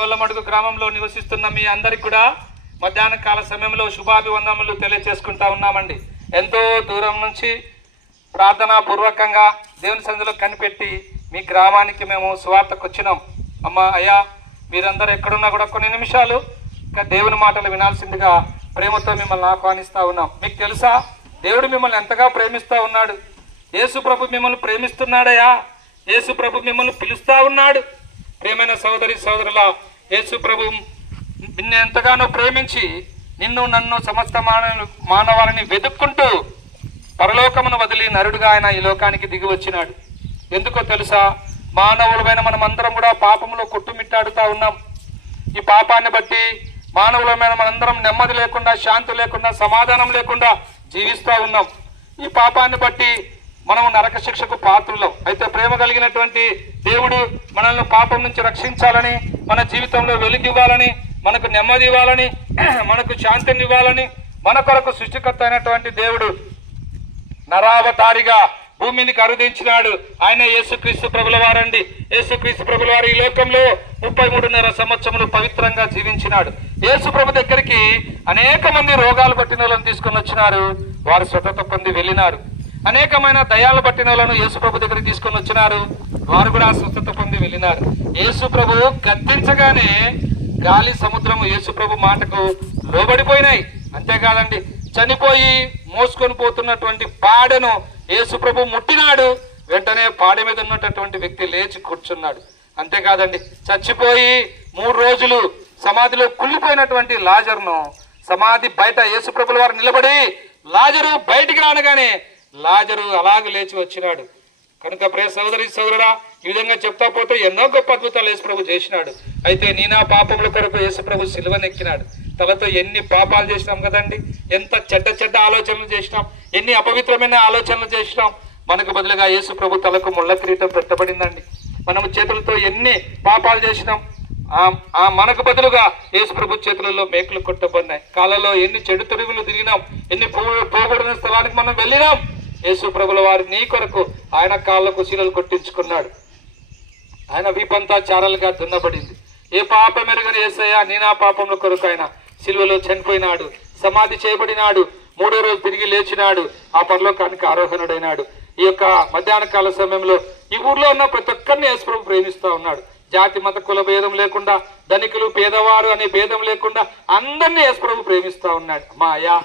రోళ్లమడుగు గ్రామంలో నివసిస్తున్న మీ అందరికి కూడా మధ్యాహ్న కాల సమయంలో శుభాభివందనములు తెలియజేసుకుంటా ఉన్నామండి. ఎంతో దూరం నుంచి ప్రార్థనా పూర్వకంగా దేవుని సన్నిధిలో కనిపెట్టి మీ గ్రామానికి మేము సువార్తకు వచ్చినాం. అయ్యా మీరందరూ ఎక్కడున్నా కూడా కొన్ని నిమిషాలు దేవుని మాటలు వినాల్సిందిగా ప్రేమతో మిమ్మల్ని ఆహ్వానిస్తూ ఉన్నాం. మీకు తెలుసా, దేవుడు మిమ్మల్ని ఎంతగా ప్రేమిస్తూ ఉన్నాడు. యేసు ప్రభు మిమ్మల్ని ప్రేమిస్తున్నాడయ్యా. యేసు ప్రభు మిమ్మల్ని పిలుస్తూ ఉన్నాడు. ప్రేమైన సోదరి సోదరుల, యేసు ప్రభు నిన్ను ఎంతగానో ప్రేమించి నిన్ను నన్ను సమస్త మానవాళిని వెతుక్కుంటూ పరలోకమును వదిలి నరుడుగా ఆయన ఈ లోకానికి దిగి వచ్చినాడు. ఎందుకో తెలుసా, మానవులమైన మనమందరం కూడా పాపంలో కొట్టుమిట్టాడుతూ ఉన్నాం. ఈ పాపాన్ని బట్టి మానవులమైన మనందరం నెమ్మది లేకుండా, శాంతి లేకుండా, సమాధానం లేకుండా జీవిస్తూ ఉన్నాం. ఈ పాపాన్ని బట్టి మనము నరక శిక్షకు పాత్రులం. అయితే ప్రేమ కలిగినటువంటి దేవుడు మనల్ని పాపం నుంచి రక్షించాలని, మన జీవితంలో వెలుగివ్వాలని, మనకు నెమ్మది ఇవ్వాలని, మనకు శాంతిని ఇవ్వాలని మన కొరకు సృష్టికర్త అయినటువంటి దేవుడు నరావతారిగా భూమిని కరుదించినాడు. ఆయన యేసుక్రీస్తు ప్రభుల వారండి. యేసుక్రీస్తు ప్రభుల వారు ఈ లోకంలో 33.5 సంవత్సరములు పవిత్రంగా జీవించినాడు. యేసు ప్రభు దగ్గరికి అనేక మంది రోగాలు పట్టిన వాళ్ళని తీసుకొని వచ్చినారు. వారు స్వతత పొంది వెళ్ళినారు. అనేకమైన దయాలు పట్టిన వాళ్ళను యేసు ప్రభు దగ్గరికి తీసుకొని వచ్చినారు. వారు కూడా స్వస్థత పొంది వెళ్ళినారు. యేసు ప్రభు గద్దించగానే గాలి సముద్రము యేసు ప్రభు మాటకు లోబడిపోయినాయి. అంతేకాదండి, చనిపోయి మోసుకొని పోతున్నటువంటి పాడెను యేసు ప్రభు ముట్టినాడు. వెంటనే పాడె మీద ఉన్నటువంటి వ్యక్తి లేచి కూర్చున్నాడు. అంతేకాదండి, చచ్చిపోయి 3 రోజులు సమాధిలో కుళ్ళిపోయినటువంటి లాజరును సమాధి బయట యేసు ప్రభుల వారు నిలబడి లాజరు బయటికి రానగానే లాజరు అలాగే లేచి వచ్చినాడు. కనుక ప్రియ సోదరి సోదరుడా, ఈ విధంగా చెప్తా పోతే ఎన్నో గొప్ప అద్భుతాలు యేసు ప్రభు చేసినాడు. అయితే నీ నా పాపముల కొరకు యేసు ప్రభు సిలువనెక్కినాడు. తలతో ఎన్ని పాపాలు చేసినాం కదండి, ఎంత చెడ్డ ఆలోచనలు చేసినాం, ఎన్ని అపవిత్రమైన ఆలోచనలు చేసినాం. మనకు బదులుగా యేసు ప్రభు తలకు ముళ్ళ కిరీటం పెట్టబడిందండి. మనము చేతులతో ఎన్ని పాపాలు చేసినాం, మనకు బదులుగా యేసు ప్రభు చేతులలో మేకులు కొట్టబడినాయి. కాళ్ళలో ఎన్ని చెడు తిరుగులు తిరిగినాం, ఎన్ని పోగొడిన స్థలానికి మనం వెళ్ళినాం. యేసు ప్రభుల వారు నీ కొరకు ఆయన కాళ్ళకు శీలలు కొట్టించుకున్నాడు. ఆయన వీపంతా చారలుగా దున్నబడింది. ఏ పాపం ఎరుగని యేసయ్య నీ నా పాపముల కొరకు ఆయన సిలువలో చనిపోయినాడు, సమాధి చేయబడినాడు, 3వ రోజు తిరిగి లేచినాడు, ఆ పరలోకానికి ఆరోహణుడైనాడు. ఈ యొక్క మధ్యాహ్న కాల సమయంలో ఈ ఊర్లో ఉన్న ప్రతి ఒక్కరిని యేసు ప్రభు ప్రేమిస్తూ ఉన్నాడు. జాతి మత కుల భేదం లేకుండా, ధనికులు పేదవారు అనే భేదం లేకుండా అందరినీ యేసు ప్రభు ప్రేమిస్తూ ఉన్నాడు. అయ్యా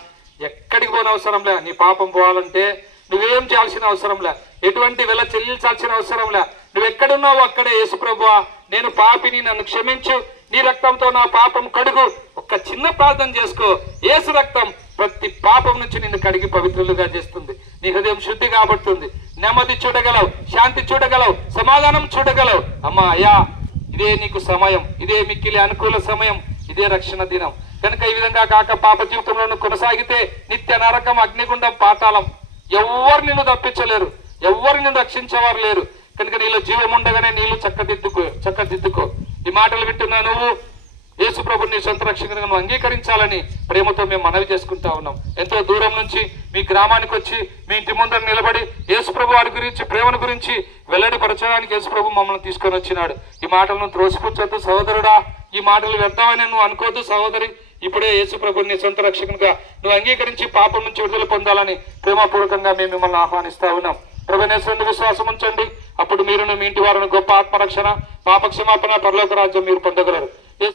ఎక్కడికి పోని అవసరంలే, నీ పాపం పోవాలంటే నువ్వేం చేయాల్సిన అవసరంలే, ఎటువంటి వెల చెల్లించాల్సిన అవసరంలే. నువ్వు ఎక్కడున్నావు అక్కడే యేసు ప్రభువా నేను పాపిని, నన్ను క్షమించు, నీ రక్తంతో నా పాపం కడుగు. ఒక్క చిన్న ప్రార్థన చేసుకో, యేసు రక్తం ప్రతి పాపం నుంచి నిన్ను కడిగి పవిత్రులుగా చేస్తుంది. నీ హృదయం శుద్ధి కాబడుతుంది. నెమ్మది చూడగలవు, శాంతి చూడగలవు, సమాధానం చూడగలవు. అయ్యా ఇదే నీకు సమయం, ఇదే మిక్కిలి అనుకూల సమయం, ఇదే రక్షణ దినం. కనుక ఈ విధంగా కాక పాప జీవితంలో కొనసాగితే నిత్య నరకం, అగ్నిగుండం, పాతాళం, ఎవ్వరు నిన్ను తప్పించలేరు, ఎవ్వరు నిన్ను రక్షించేవారు లేరు. కనుక నీలో జీవం ఉండగానే నీళ్ళు చక్కదిద్దుకో. ఈ మాటలు వింటున్నా నువ్వు యేసు ప్రభుని నీ సొంత రక్షకునిగా నువ్వు అంగీకరించాలని ప్రేమతో మేము మనవి చేసుకుంటా ఉన్నాం. ఎంతో దూరం నుంచి మీ గ్రామానికి వచ్చి మీ ఇంటి ముందర నిలబడి యేసు ప్రభు వారి గురించి, ప్రేమను గురించి వెల్లడిపరచడానికి యేసు ప్రభు మమ్మల్ని తీసుకొని వచ్చినాడు. ఈ మాటలను త్రోసిపుచ్చొద్దు సహోదరుడా, ఈ మాటలు వ్యర్థమని నువ్వు అనుకోవద్దు సహోదరి. ఇప్పుడే యేసు ప్రభుని నీ సొంత రక్షకునిగా నువ్వు అంగీకరించి పాపం నుంచి విడుదల పొందాలని ప్రేమపూర్వకంగా మేము మిమ్మల్ని ఆహ్వానిస్తా ఉన్నాం. ప్రభునేశ్వరుని విశ్వాసం ఉంచండి, అప్పుడు మీరును మీ ఇంటి వారిని గొప్ప ఆత్మరక్షణ, పాప క్షమాపణ, పరలోక రాజ్యం మీరు పొందగలరు.